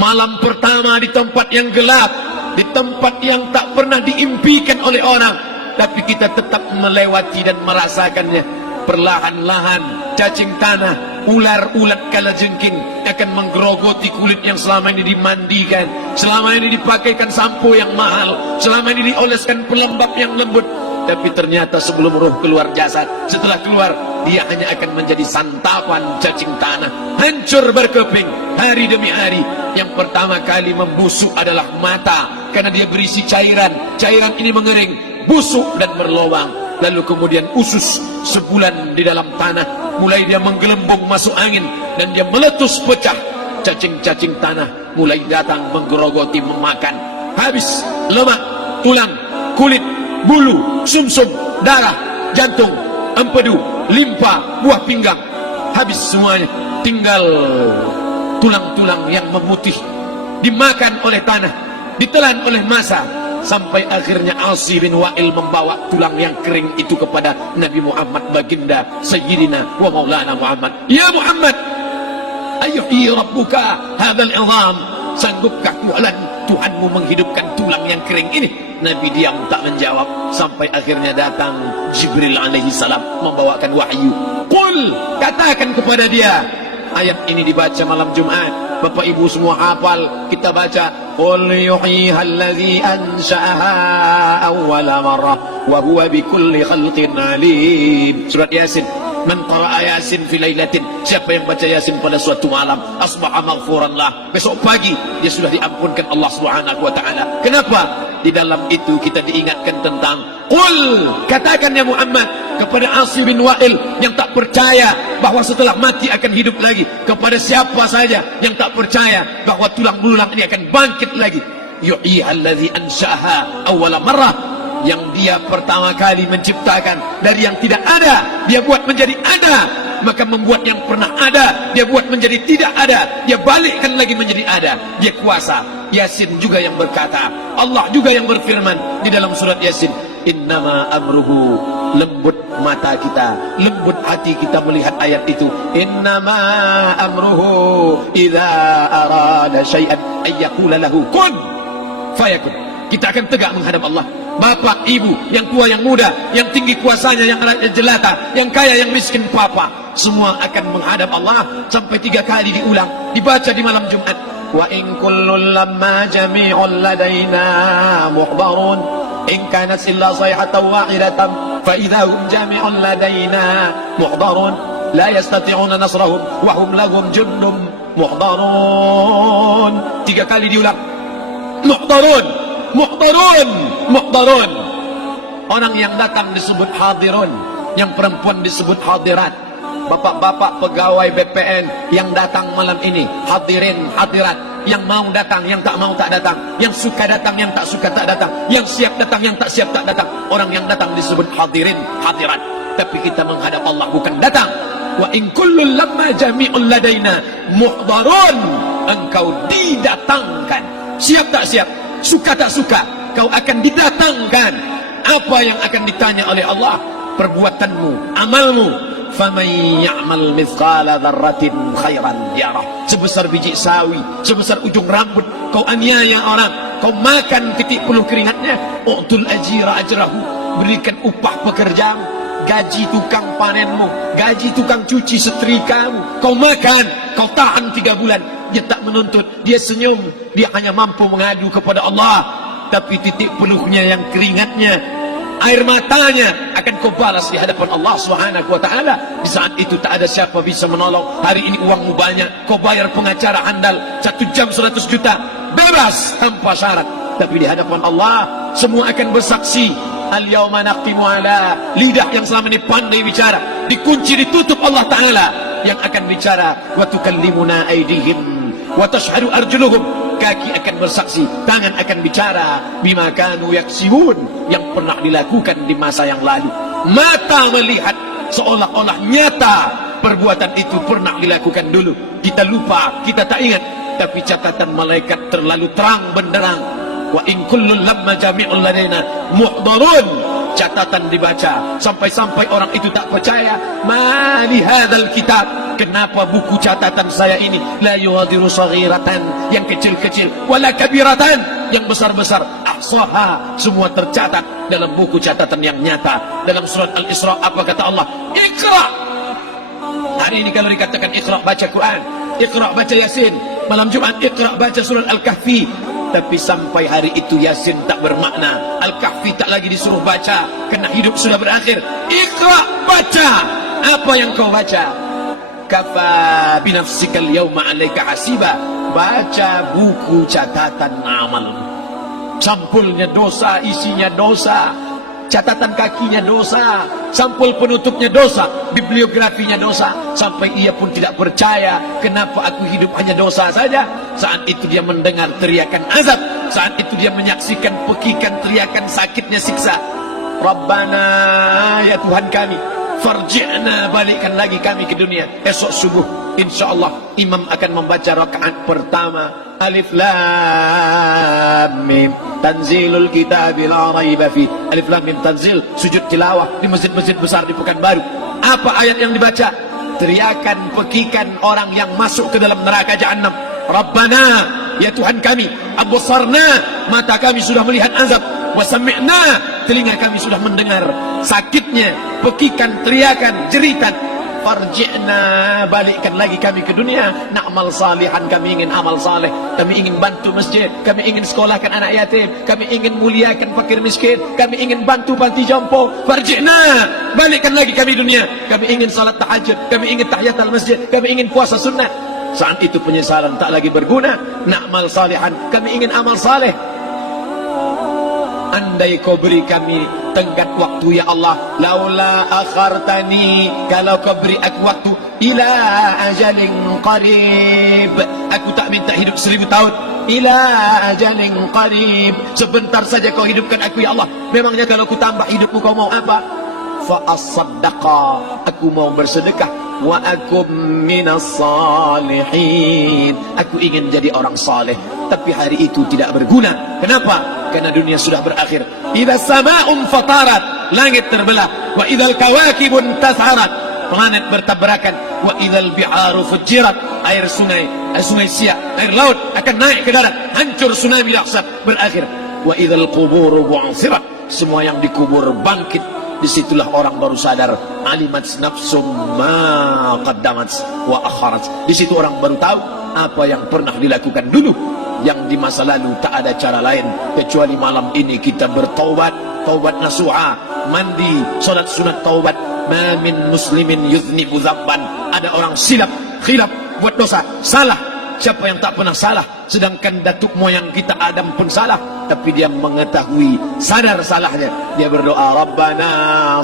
Malam pertama di tempat yang gelap, di tempat yang tak pernah diimpikan oleh orang, tapi kita tetap melewati dan merasakannya. Perlahan-lahan cacing tanah, ular-ulat kalajengking akan menggerogoti kulit yang selama ini dimandikan, selama ini dipakaikan sampo yang mahal, selama ini dioleskan pelembab yang lembut. Tapi ternyata sebelum roh keluar jasad, setelah keluar, dia hanya akan menjadi santapan cacing tanah, hancur berkeping hari demi hari. Yang pertama kali membusuk adalah mata, karena dia berisi cairan. Cairan ini mengering, busuk dan berlubang. Lalu kemudian usus sebulan di dalam tanah, mulai dia menggelembung masuk angin dan dia meletus pecah. Cacing-cacing tanah mulai datang menggerogoti, memakan. Habis lemak, tulang, kulit, bulu, sumsum, darah, jantung, empedu, limpa, buah pinggang. Habis semuanya, tinggal tulang-tulang yang memutih, dimakan oleh tanah, ditelan oleh massa, sampai akhirnya Asi bin Wa'il membawa tulang yang kering itu kepada Nabi Muhammad, baginda Sayyidina wa Maulana Muhammad. Ya Muhammad, ayyuhi rabbuka hadzal izam, sanggupkah Tuhanmu menghidupkan tulang yang kering ini? Nabi diam tak menjawab, sampai akhirnya datang Jibril alaihi salam membawakan wahyu. Qul, katakan kepada dia. Ayat ini dibaca malam Jumat. Bapak Ibu semua hafal, kita baca. Qul yuhyiha allazi ansha'aha awwala marrah wa huwa bikulli khalqin alim. Surat Yasin. Man qara'a Yasin fi lailatin, siapa yang baca Yasin pada suatu malam, asbaha maghfuran lah, besok pagi dia sudah diampunkan Allah Subhanahu wa taala. Kenapa? Di dalam itu kita diingatkan tentang qul, katakan ya Muhammad kepada Asi bin Wa'il yang tak percaya bahwa setelah mati akan hidup lagi, kepada siapa saja yang tak percaya bahwa tulang belulang ini akan bangkit lagi. Yuhyiha allazi ansha'aha awwala marrah, yang dia pertama kali menciptakan dari yang tidak ada, dia buat menjadi ada. Maka membuat yang pernah ada, dia buat menjadi tidak ada, dia balikkan lagi menjadi ada. Dia kuasa. Yasin juga yang berkata, Allah juga yang berfirman di dalam surat Yasin, innama amruhu, lembut mata kita, lembut hati kita melihat ayat itu. Innama amruhu idza arada syai'an ayyaqula lahu kun fayakun. Kita akan tegak menghadap Allah. Bapak, ibu, yang tua, yang muda, yang tinggi kuasanya, yang jelata, yang kaya, yang miskin, papa, semua akan menghadap Allah. Sampai 3 kali diulang, dibaca di malam Jumat. Wa in kullun lamma jami'un ladaina muhdarun in kanat illa sayhatan wahidatan fa idza hum jami'un ladaina muhdarun la yastati'una nasrahum wa hum lahum jundum muhdarun. 3 kali diulang. Muhdarun, muhdarun, muhdarun. Orang yang datang disebut hadirun, yang perempuan disebut hadirat. Bapak-bapak pegawai BPN yang datang malam ini, hadirin, hadirat. Yang mau datang, yang tak mau tak datang, yang suka datang, yang tak suka tak datang, yang siap datang, yang tak siap tak datang. Orang yang datang disebut hadirin, hadirat. Tapi kita menghadap Allah bukan datang. Wa in kullun lamma jami'un ladaina muhdarun. Engkau didatangkan, siap tak siap, suka tak suka, kau akan didatangkan. Apa yang akan ditanya oleh Allah? Perbuatanmu, amalmu. Faman ya'mal mithqala dzarratin khairan yarah. Sebesar biji sawi, sebesar ujung rambut, kau aniaya orang, kau makan titik puluh keringatnya. U'tul ajira ajrahu, berikan upah pekerjamu, gaji tukang panenmu, gaji tukang cuci setrikamu. Kau makan, kau tahan 3 bulan. Dia tak menuntut, dia senyum, dia hanya mampu mengadu kepada Allah. Tapi titik peluhnya yang keringatnya, air matanya akan kau balas di hadapan Allah Subhanahu wa taala. Di saat itu tak ada siapa bisa menolong. Hari ini uangmu banyak, kau bayar pengacara handal 1 jam 100 juta, bebas tanpa syarat. Tapi di hadapan Allah semua akan bersaksi. Al-yawma naqimu ala, lidah yang selama ini pandai bicara dikunci, ditutup Allah taala yang akan bicara. Wa tukallimuna aydihim wa tashhadu arjuluhum, kaki akan bersaksi, tangan akan bicara. Bima kanu yaksibun, yang pernah dilakukan di masa yang lalu. Mata melihat seolah-olah nyata perbuatan itu pernah dilakukan dulu. Kita lupa, kita tak ingat, tapi catatan malaikat terlalu terang benderang. Wa in kullun lamma jami'un ladaina muhdarun, catatan dibaca sampai-sampai orang itu tak percaya. Ma li hadzal kitab, kenapa buku catatan saya ini la yughadiru saghiratan, yang kecil-kecil, wala kabiratan, yang besar-besar, ahsaha, semua tercatat dalam buku catatan yang nyata. Dalam surat Al-Isra apa kata Allah? Iqra. Hari ini kalau dikatakan Iqra, baca Quran, Iqra, baca Yasin. Malam Jumat Iqra, baca surat Al-Kahfi. Tapi sampai hari itu Yasin tak bermakna, Al-Kahfi tak lagi disuruh baca, kerana hidup sudah berakhir. Iqra, baca. Apa yang kau baca? Kafa binafsikal yawma alaika hasiba. Baca buku catatan amalmu. Sampulnya dosa, isinya dosa. Catatan kakinya dosa, sampul penutupnya dosa, bibliografinya dosa. Sampai ia pun tidak percaya, kenapa aku hidup hanya dosa saja. Saat itu dia mendengar teriakan azab, saat itu dia menyaksikan pekikan teriakan sakitnya siksa. Rabbana, ya Tuhan kami, farji'na, balikkan lagi kami ke dunia. Esok subuh insyaallah imam akan membaca rakaat pertama. Alif Lam Mim, tanzilul kitab la raiba fi. Alif Lam Mim tanzil, sujud tilawah di masjid-masjid besar di Pekanbaru. Apa ayat yang dibaca? Teriakan pekikan orang yang masuk ke dalam neraka Jahannam. Rabbana, ya Tuhan kami, absarna, mata kami sudah melihat azab, wa sami'na, telinga kami sudah mendengar sakitnya pekikan teriakan jeritan. Farji'na, balikkan lagi kami ke dunia. Na'mal salihan, kami ingin amal saleh, kami ingin bantu masjid, kami ingin sekolahkan anak yatim, kami ingin muliakan fakir miskin, kami ingin bantu panti jompo. Farji'na, balikkan lagi kami dunia. Kami ingin salat tahajud, kami ingin tahiyatul masjid, kami ingin puasa sunnah. Saat itu penyesalan tak lagi berguna. Na'mal salihan, kami ingin amal saleh. Andai kau beri kami tenggat waktu ya Allah, laula akhartani, kalau kau beri aku waktu, ila ajalin qarib, aku tak minta hidup 1000 tahun, ila ajalin qarib, sebentar saja kau hidupkan aku ya Allah. Memangnya kalau ku tambah hidupmu kau mau apa? Fa as-saddaqa, aku mau bersedekah. Wa akum minas salihin, aku ingin jadi orang saleh. Tapi hari itu tidak berguna. Kenapa? Karena dunia sudah berakhir. Idza sama'un fatarat, langit terbelah. Wa idzal kawakibun tasharat, planet bertabrakan. Wa idzal bi'aru fujirat, air sungai siak, air laut akan naik ke darat, hancur, tsunami dahsyat berakhir. Wa idzal quburu bu'sirat, semua yang dikubur bangkit. Disitulah orang baru sadar, alimat nafsum ma qaddamat wa akharat. Di situ orang baru tahu apa yang pernah dilakukan dulu, yang di masa lalu tak ada cara lain kecuali malam ini kita bertaubat, taubat nasuha, mandi, salat sunat taubat. Ma min muslimin yuznibu dzamban, ada orang silap, khilaf, buat dosa, salah. Siapa yang tak pernah salah? Sedangkan datuk moyang kita Adam pun salah, tapi dia mengetahui, sadar salahnya. Dia berdoa, Rabbana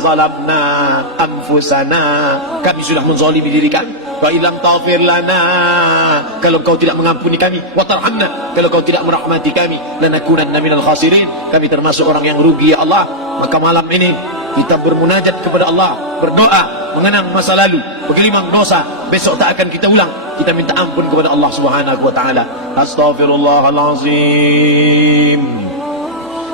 zalamna anfusana, kami sudah menzalimi diri kami. Wa illam taghfir lana, kalau kau tidak mengampuni kami, wa tarhamna, kalau kau tidak merahmati kami, lanakunanna minal khasirin, kami termasuk orang yang rugi ya Allah. Maka malam ini kita bermunajat kepada Allah, berdoa, mengenang masa lalu, bergelimang dosa, besok tak akan kita ulang. Kita minta ampun kepada Allah Subhanahu wa taala. Astaghfirullahalazim,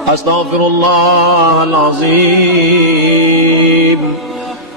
astaghfirullahalazim,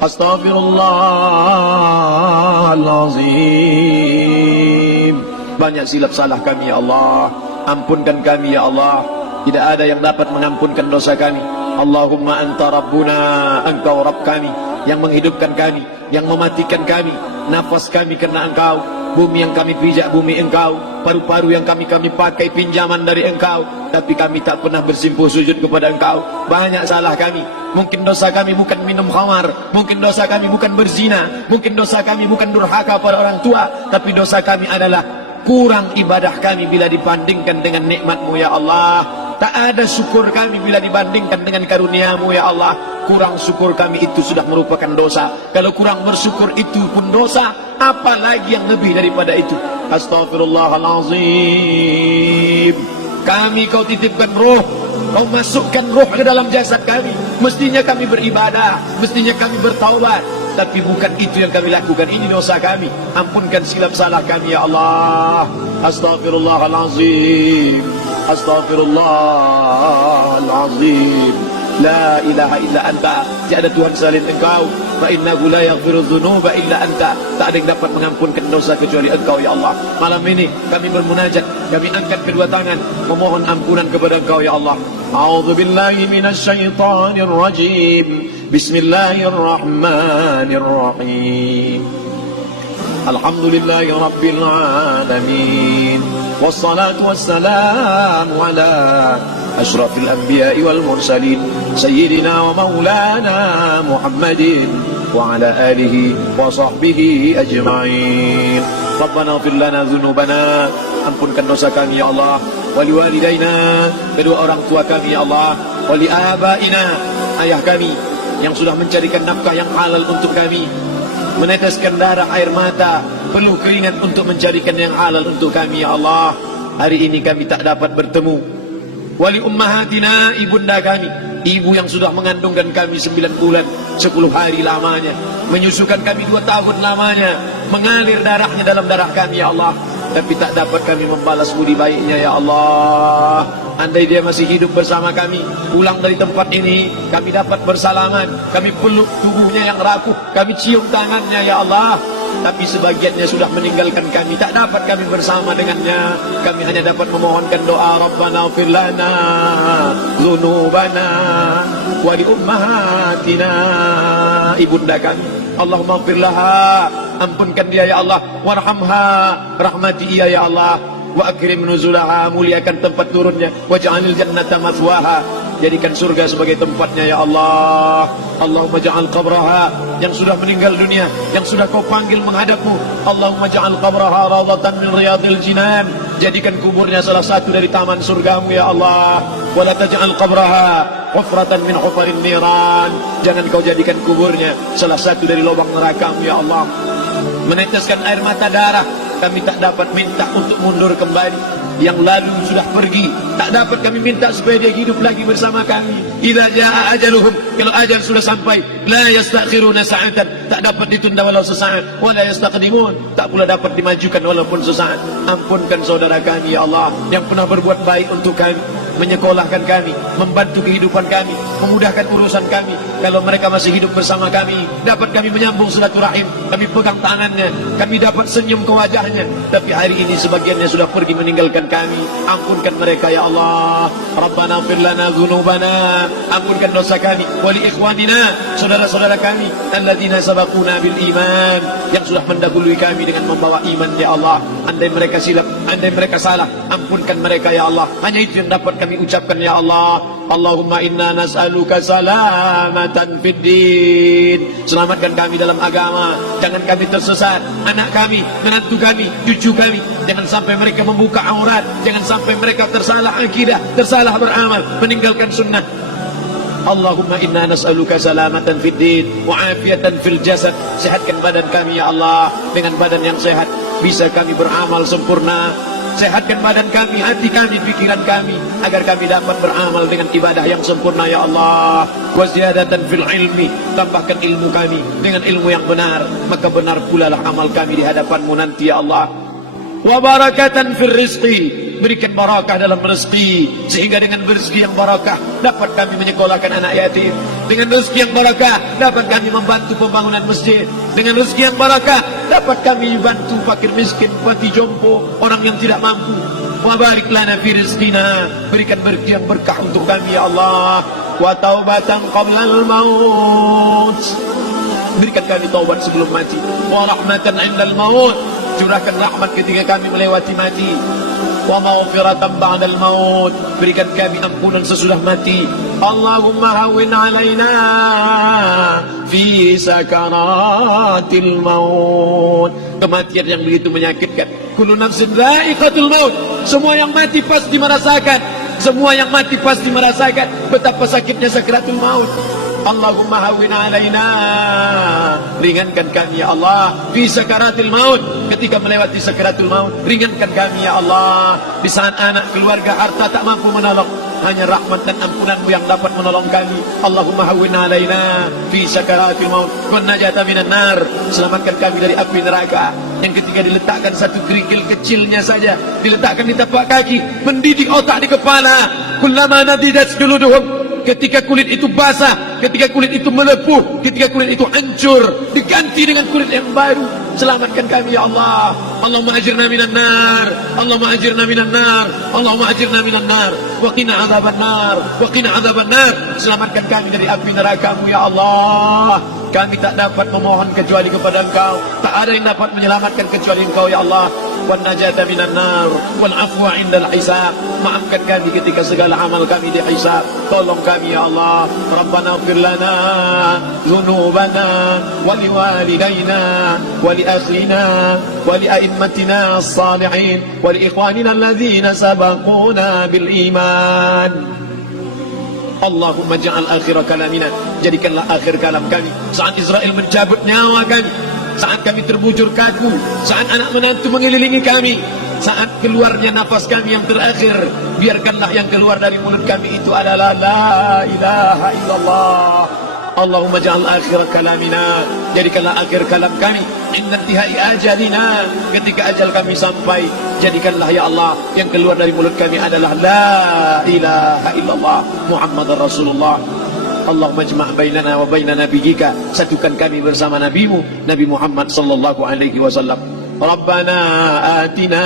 astaghfirullahalazim. Banyak silap salah kami ya Allah, ampunkan kami ya Allah. Tidak ada yang dapat mengampunkan dosa kami. Allahumma anta rabbuna, engkau Rabb kami, yang menghidupkan kami, yang mematikan kami, nafas kami karena engkau, bumi yang kami pijak bumi engkau, paru-paru yang kami pakai pinjaman dari engkau, tapi kami tak pernah bersimpuh sujud kepada engkau. Banyak salah kami. Mungkin dosa kami bukan minum khamar, mungkin dosa kami bukan berzina, mungkin dosa kami bukan durhaka pada orang tua, tapi dosa kami adalah kurang ibadah kami bila dibandingkan dengan nikmat-Mu ya Allah. Tak ada syukur kami bila dibandingkan dengan karunia-Mu ya Allah. Kurang syukur kami itu sudah merupakan dosa. Kalau kurang bersyukur itu pun dosa, apalagi yang lebih daripada itu. Astaghfirullahalazim. Kami kau titipkan roh, kau masukkan roh ke dalam jasad kami. Mestinya kami beribadah, mestinya kami bertaubat, tapi bukan itu yang kami lakukan. Ini dosa kami. Ampunkan silap salah kami ya Allah. Astaghfirullahalazim, astaghfirullahalazim, La ilaha illa anta, tiada Tuhan selain Engkau. Fa innahu la yaghfiru dzunuba illa anta, tak ada yang dapat mengampunkan dosa kecuali Engkau ya Allah. Malam ini kami bermunajat, kami angkat kedua tangan memohon ampunan kepada Engkau ya Allah. A'udzu billahi minasyaitonir rajim. Bismillahirrahmanirrahim. Alhamdulillahi rabbil alamin. Wassalatu wassalamu ala أشرف الأنبياء والمرسلين سيدنا ومولانا محمد وعلى آله وصحبه أجمعين ربنا اغفر لنا ذنوبنا ampunkan dosa kami ya Allah, wali walidaina, kedua orang tua kami ya Allah, wali abaina, ayah kami yang sudah mencarikan nafkah yang halal untuk kami, meneteskan darah air mata, peluh keringat untuk mencarikan yang halal untuk kami ya Allah. Hari ini kami tak dapat bertemu. Wali ummahatina, ibunda kami, ibu yang sudah mengandungkan kami 9 bulan 10 hari lamanya, menyusukan kami 2 tahun lamanya, mengalir darahnya dalam darah kami ya Allah, tapi tak dapat kami membalas budi baiknya ya Allah. Andai dia masih hidup bersama kami, pulang dari tempat ini, kami dapat bersalaman, kami peluk tubuhnya yang rapuh, kami cium tangannya ya Allah. Tapi sebagiannya sudah meninggalkan kami, tak dapat kami bersama dengannya. Kami hanya dapat memohonkan doa, Rabbana ighfir lana dzunubana wa li ummahatina, ibunda kami, Allahumma ighfir laha, ampunkan dia ya Allah, warhamha, rahmati ia ya Allah, wa akrim nuzulaha, muliakan tempat turunnya, waj'alil jannata mathwaha, jadikan surga sebagai tempatnya ya Allah. Allahumma ja'al qabraha, yang sudah meninggal dunia, yang sudah kau panggil menghadapmu, Allahumma ja'al qabraha rawdatan min riyadil jinan, jadikan kuburnya salah satu dari taman surgamu ya Allah. Wa la taj'al qabraha hufratan min hufarin niran, jangan kau jadikan kuburnya salah satu dari lubang nerakamu ya Allah. Meneteskan air mata darah, kami tak dapat minta untuk mundur kembali. Yang lalu sudah pergi, tak dapat kami minta supaya dia hidup lagi bersama kami. Idza jaa ajaluhum, kalau ajal sudah sampai, la yastakhiruna sa'atan, tak dapat ditunda walau sesaat, wa la yastaqdimun, tak pula dapat dimajukan walaupun sesaat. Ampunkan saudara kami ya Allah, yang pernah berbuat baik untuk kami, menyekolahkan kami, membantu kehidupan kami, memudahkan urusan kami. Kalau mereka masih hidup bersama kami, dapat kami menyambung silaturahim, kami pegang tangannya, kami dapat senyum ke wajahnya. Tapi hari ini sebagiannya sudah pergi meninggalkan kami. Ampunkan mereka ya Allah. Rabbana ighfir lana dzunubana, ampunkan dosa kami, wali ikhwanina, saudara-saudara kami, alladzina sabaquna bil iman, yang sudah mendahului kami dengan membawa iman ya Allah. Andai mereka silap, andai mereka salah, ampunkan mereka ya Allah. Hanya itu yang dapat kami ucapkan ya Allah. Allahumma inna nas'aluka salamatan fid din, selamatkan kami dalam agama, jangan kami tersesat, anak kami, menantu kami, cucu kami, jangan sampai mereka membuka aurat, jangan sampai mereka tersalah akidah, tersalah beramal, meninggalkan sunnah. Allahumma inna nas'aluka salamatan fid din wa afiatan fil jasad, sehatkan badan kami ya Allah, dengan badan yang sehat bisa kami beramal sempurna. Sehatkan badan kami, hati kami, pikiran kami, agar kami dapat beramal dengan ibadah yang sempurna ya Allah. Wa ziyadatan fil ilmi, tambahkan ilmu kami dengan ilmu yang benar, maka benar pula lah amal kami di hadapanmu nanti ya Allah. Wa barakatan fil rizqi, berikan barakah dalam rezeki, sehingga dengan rezeki yang barakah dapat kami menyekolahkan anak yatim. Dengan rezeki yang barakah dapat kami membantu pembangunan masjid. Dengan rezeki yang barakah dapat kami bantu fakir miskin, panti jompo, orang yang tidak mampu. Wa barik lana fi rizqina, berikan rezeki yang berkah untuk kami ya Allah. Wa taubatan qabla al-maut, berikan kami taubat sebelum mati. Wa rahmatan 'indal maut, curahkan rahmat ketika kami melewati mati. Wa maghfiratan ba'dal maut, berikan kami ampunan sesudah mati. Allahumma hawwin 'alaina fi sakaratil maut, kematian yang begitu menyakitkan. Kullu nafsin dha'iqatul maut, semua yang mati pasti merasakan, semua yang mati pasti merasakan betapa sakitnya sakaratul maut. Allahumma hawwin 'alaina, ringankan kami ya Allah fi sakaratil maut, ketika melewati sakaratul maut, ringankan kami ya Allah. Di saat anak, keluarga, harta tak mampu menolong, hanya rahmat dan ampunanmu yang dapat menolong kami. Allahumma hawwin 'alaina fi sakaratil maut wa najata minan nar, selamatkan kami dari api neraka yang ketika diletakkan satu kerikil kecilnya saja, diletakkan di tapak kaki, mendidik otak di kepala. Kullama nadidat juluduhum, ketika kulit itu basah, ketika kulit itu melepuh, ketika kulit itu hancur, diganti dengan kulit yang baru. Selamatkan kami ya Allah. Allahumma ajirna minan nar, Allahumma ajirna minan nar, Allahumma ajirna minan nar, wa qina adzaban nar, wa qina adzaban nar. Selamatkan kami dari api neraka-Mu ya Allah. Kami tak dapat memohon kecuali kepada Engkau. Tak ada yang dapat menyelamatkan kecuali Engkau ya Allah. Wan najata minan nar wal afwa indal hisab. Maafkan kami ketika segala amal kami dihisab. Tolong kami ya Allah. Rabbana ighfir lana dzunubana wa liwalidayna wa li akhina wa li a'immatina as-salihin wa li ikhwanina alladhina sabaquna bil iman. Allahumma ja'al akhir kalamina, jadikanlah akhir kalam kami saat Israel mencabut nyawa kami, saat kami terbujur kaku, saat anak menantu mengelilingi kami, saat keluarnya nafas kami yang terakhir, biarkanlah yang keluar dari mulut kami itu adalah la ilaha illallah. Allahumma ja'al akhir kalamina, jadikanlah akhir kalam kami inda intihai ajalina, ketika ajal kami sampai, jadikanlah ya Allah yang keluar dari mulut kami adalah la ilaha illallah Muhammadar Rasulullah. Allahumma jma' bainana wa baina nabiyyika, satukan kami bersama nabimu Nabi Muhammad sallallahu alaihi wasallam. Rabbana atina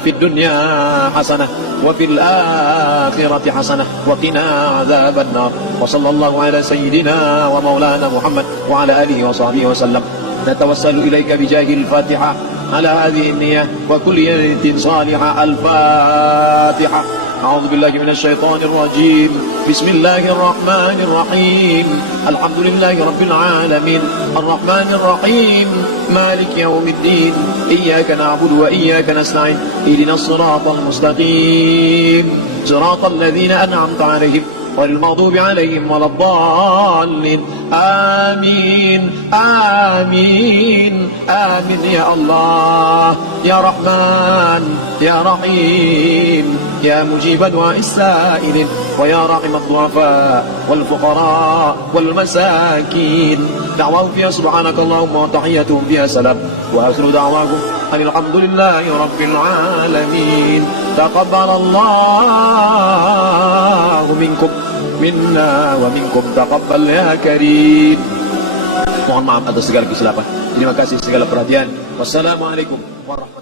fid dunya hasanah wa fil akhirati hasanah wa qina adzaban nar. Wa sallallahu ala sayyidina wa maulana Muhammad wa ala alihi wa sahbihi wa sallam. Natawassalu ilaika bijahil Fatihah ala hadhihi an-niyyah wa kulli niyatin salihah. Al-Fatihah. A'udzu billahi minasy syaithanir rajim. Bismillahirrahmanir rahim. Alhamdulillahi rabbil alamin. Arrahmanir rahim. Maliki yaumiddin. Iyyaka na'budu wa iyyaka nasta'in. Ihdinas siratal mustaqim. Siratal ladzina an'amta 'alaihim ghairil maghdubi 'alaihim waladdallin. Amin. Amin. Amin ya Allah. Ya Rahman, Ya Rahim, Ya Mujib du'a as-sa'ilin, wa Ya Rahim ad-du'afa wal fuqara wal masakin. Da'wahum fiha subhanakallahumma wa tahiyyatuhum fiha salam. Wa akhiru da'wahum alhamdulillahi rabbil alamin. Taqabbalallahu minkum minna wa minkum taqabbal ya karim. Mohon maaf atas segala kesilapan. Terima kasih segala perhatian. Wassalamualaikum warahmatullahi wabarakatuh.